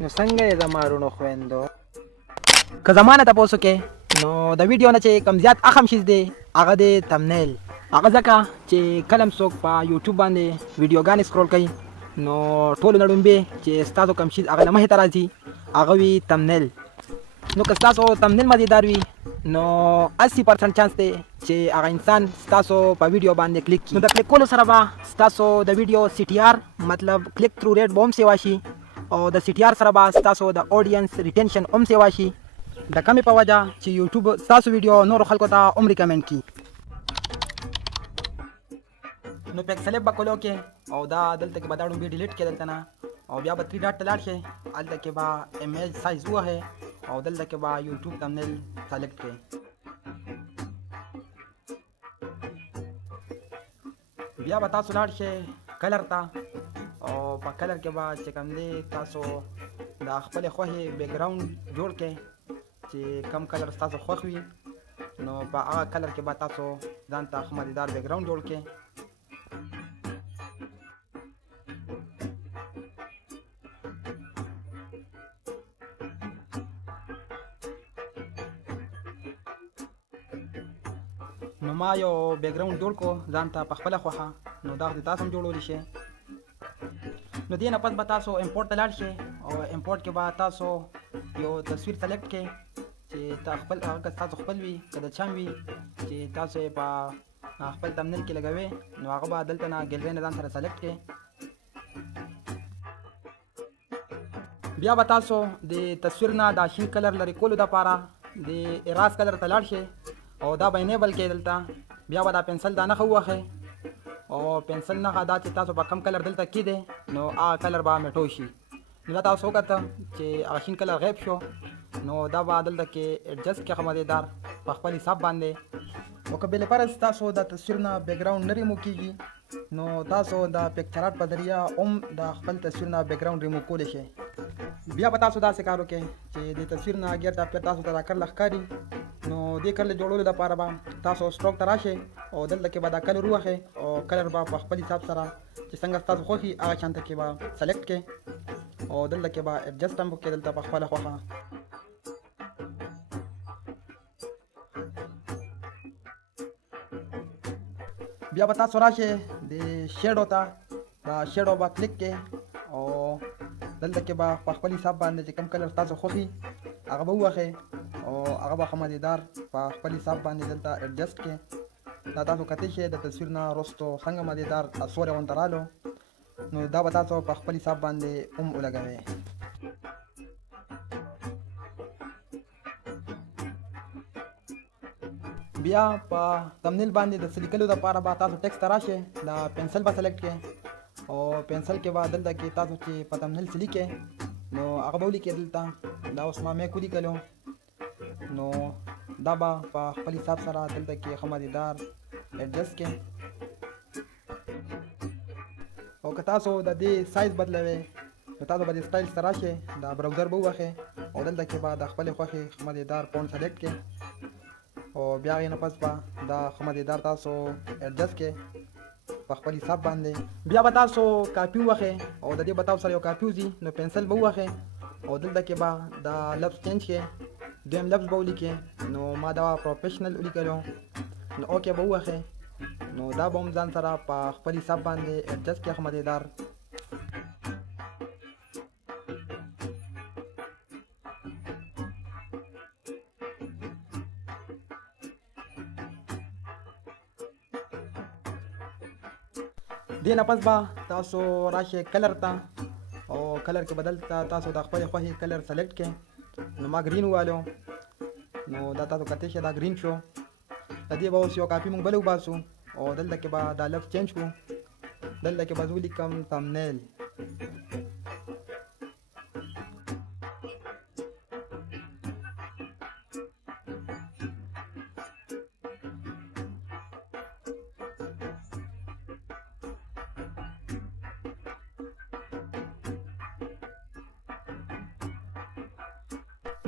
نو څنګه یې زما وروڼو خویندو که زمانه تاسو کې نو د ویډیو نه چې کم زیات اخم شي دی هغه دی تمنیل هغه ځکه چې کلم څوک په یوټیوب باندې ویډیوګانې سکرول کوي نو ټولو نه لومبې چې ستاسو کم شي هغه له مخې ته راځي هغه وي تمنیل نو که ستاسو تمنیل مزیدار وي نو 80% چانس دی چې هغه انسان ستاسو په ویډیو باندې کلیک کړي نو د کلیک کولو سره به ستاسو د ویډیو سی ټي آر مطلب کلیک تھرو ریټ به هم سیوا شي او د سی ټي آر سره به ستاسو د اودینس ریټینشن هم سیوا شي د کمې په وجه چې یوټیوب ستاسو ویډیو نورو خلکو ته هم ریکمنډ کړي نو پکسلیپ به کولو کې او دا دلته کې به دا ډومبې ډیلیټ کړئ دلته نه او بیا به 3 ډاټ ته لاړ شئ هلته کې به امیج سایز ووهئ او دلته کې به یوټیوب تمنیل سلیکټ کړئ بیا به تاسو لاړ شئ کلر ته او په کلر کې به چې کوم دی تاسو د خپلې خوښې بیک ګراوند جوړ کړئ چې کم کلر ستاسو خوښ وي نو په هغه کلر کې به تاسو ځان ته ښه مزیدار بیک ګراوند جوړ کړئ نو ما یو بیک ګراوند جوړ کو ځان ته په خپله خوښه نو دا خو تاسو هم جوړولی شئ نو دې نه پس به تاسو امپورټ ته لاړ شئ او امپورټ کې به تاسو یو تصویر سلیکټ کړئ چې خپل هغه که تاسو خپل وي که د چا وي چې تاسو یې په خپل تمنیل کې لګوئ نو هغه به دلته نه ګیلرۍ نه ځان سره سلیکټ کړئ بیا به تاسو د تصویر نه دا شین کلر لرې کولو دپاره د اراز کلر ته لاړ شئ او دا به انیبل کړئ دلته بیا به دا پنسل دا نښه ووهئ او پنسل نښه دا چې تاسو په کم کلر دلته کیدی نو هغه کلر به میټو شي نو دا تاسو وکته چې هغه شین کلر غیب شو نو دا به دلته کې ایډجسټ کړئ ښه مزیدار په خپل حساب باندې او که بلفرض تاسو د تصویر نه بیک ګراوند نه ریموو کیږي نو تاسو د پکچر آرټ په ذریعه هم د خپل تصویر نه بیک ګراوند ریموو کولی شئ بیا به تاسو داسې کار وکړئ چې د تصویر نه ګیر چاپېر تاسو ته دا کرله ښکاري نو دې کرله جوړولو لپاره به تاسو سټروک ته راشئ او دلته کې به دا کلر ووهئ او کلر به په خپل حساب سره چې څنګه ستاسو خوښ وي هغه شانته کې به سلیکټ کړئ او دلته کې به ایډجسټ هم وکړئ دلته په خپله خوښه بیا به تاسو راشئ د شیډو ته دا شیډو به کلیک کړئ او دلته کې به په خپل حساب باندې چې کوم کلر تاسو خوښ وي هغه به ووهئ او هغه به ښه مزیدار په خپل حساب باندې دلته ایډجسټ کړئ دا تاسو کتی شئ د تصویر نه وروستو څنګه مزیدار سوری غونته رالو نو دا به تاسو په خپل حساب باندې هم ولګوئ بیا په تمنیل باندې د څه لیکلو دپاره به تاسو ټیکس ته راشئ دا پنسل به سلیکټ کړئ او پنسل کې به دلته کې تاسو چې په تمنیل څه لیکئ نو هغه به ولیکئ دلته دا اوس ما میک ولیکلو نو دا به په خپل حساب سره دلته کې ښه مزیدار ایډجسټ کړئ او که تاسو د دې سایز بدلوئ نو تاسو به د سټایلز ته راشئ دا براوزر به ووهئ او دلته کې به د خپلې خوښې ښه مزیدار فونټ سلیکټ کړئ او بیا هغې نه پس به دا ښه مزیدار تاسو ایډجسټ کړئ په خپل حساب باندې بیا به تاسو کاپي ووهئ او د دې به تاسو سره یو کاپي وځي نو پنسل به ووهئ او دلته کې به دا لفظ چینج کړئ دویم لفظ به ولیکئ نو ما دا پروفیشنل ولیکلو نو اوکې به ووهئ نو دا به هم ځان سره په خپل حساب باندې ایډجسټ کړئ ښه مزیدار دې نه پس به تاسو راشئ کلر ته او کلر کې بدل تاسو د خپلې خوښې کلر سلیکټ کړئ نو ما ګرین والو نو دا تاسو کتی شئ دا ګرین شو د دې به اوس یو کاپي موږ بله وباسو او دلته کې به دا لفظ چینج کړو دلته کې به زه ولیکم تمنیل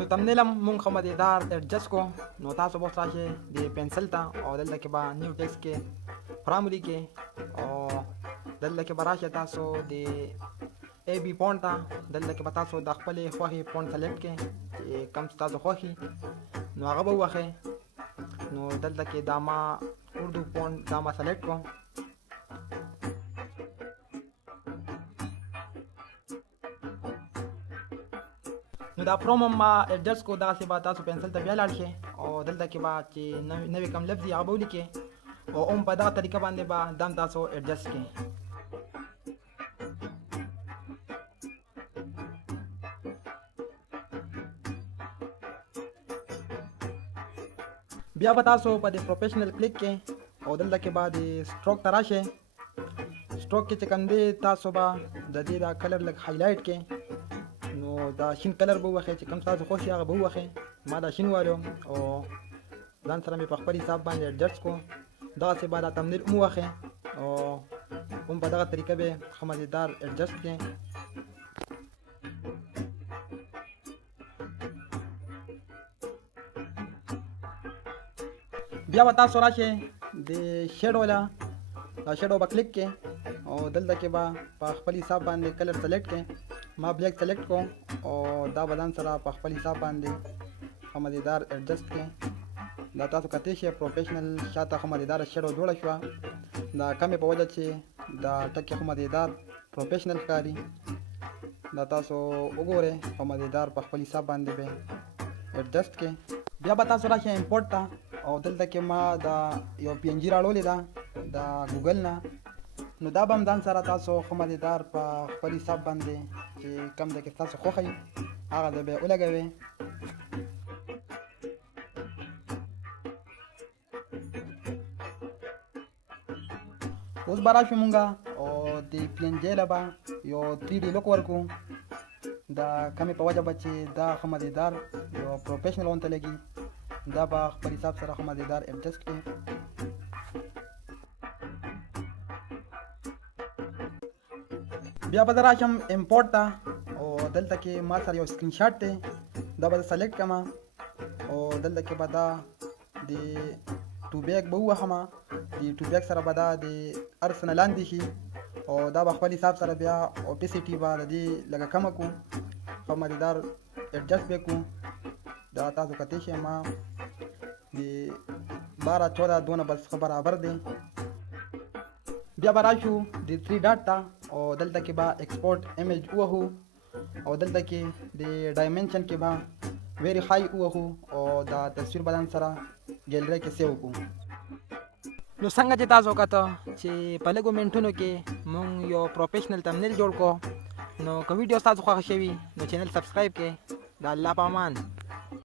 نو تمنیل هم مونږ ښه مزیدار ایډجسټ کو نو تاسو به اوس راشئ د پنسل ته او دلته کې به نیو ټیکسټ کې فرام ولیکئ او دلته کې به راشئ تاسو د AB فونټ ته دلته کې به تاسو د خپلې خوښې فونټ سلیکټ کړئ چې کوم چې تاسو خوښي نو هغه به ووهئ. نو دلته کې دا ما اردو فونټ دا ما سلیکټ کړو. نو دا فروم ما ایډجسټ کو دغسې به تاسو پنسل ته بیا لاړ شئ او دلته کې به چې نوې کوم لفظ وي هغه به ولیکئ او هم په دغه طریقه باندې به دا هم تاسو ایډجسټ کړئ. بیا به تاسو په دې پروفیشنل کلیک کې او دلته کې به د سټروک ته راشئ. سټروک کې چې کوم دی تاسو به د دې دا کلر لږ هایلایټ کړئ. نو دا شین کلر به ووهئ چې کوم تاسو خوښ هغه به ووهئ. ما دا شین والو او ځان سره مې په خپل حساب باندې ایډجسټ کړو. دغسې به دا تمنیل هم ووهئ او هم په دغه طریقه به ښه مزېدار ایډجسټ کړئ. بیا به تاسو راشئ د شیډو له دا شیډو به کلیک کړئ او دلته کې به په خپل حساب باندې کلر سلیکټ کړئ. ما بلیک سلیکټ کړو او دا به ځان سره په خپل حساب باندې ښه مزېدار ایډجسټ کړئ. دا تاسو کتلی شئ پروفیشنل شاته ښه مزېداره شیډو جوړه شوه. دا کمې په وجه چې دا ټکي ښه مزېدار پروفیشنل ښکاري. دا تاسو وګورئ ښه مزېدار په خپل حساب باندې به ایډجسټ کړئ. بیا به تاسو راشئ امپورټ ته او دلته کې ما دا یو PNG راړولې ده د ګوګل نه. نو دا به هم ځان سره تاسو ښه مزېدار په خپل حساب باندې چې کوم ځای کې تاسو خوښوئ هغه ځای به یې ولګوئ. اوس به راشو مونږه او د PNG له به یو 3D لوک ورکو. دا کمې په وجه به چې دا ښه مزېدار یو پروفیشنل غونته لګي. دا به خپل حساب سره ښه مزېدار ایډجسټ کړئ. بیا به زه راشم امپورټ ته او دلته کې ما سره یو سکرین شاټ دی. دا به زه سلیکټ کړم او دلته کې به دا د ټو بیک به ووهم. د ټو بیک سره به دا د هر څه نه لاندې شي او دا به خپل حساب سره بیا اوپیسټي به د دې لږه کمه کړو. ښه مزېدار ایډجسټ به کړو. دا تاسو کتلی شئ ما د 12 14 دونه بس ښه برابر دی. بیا به راشو د 3 ډاټ ته او دلته کې به ایکسپورټ ایمیج ووهو او دلته کې د ډایمنشن کې به ویری های ووهو او دا تصویر به ځان سره ګیلري کې سیو کړو. نو څنګه چې تاسو کته چې په لږو منټونو کې مونږ یو پروفیشنل تمنیل جوړ کړو. نو که ویډیو تاسو خوښه شوي نو چینل سبسکرایب کړئ. د الله په امان.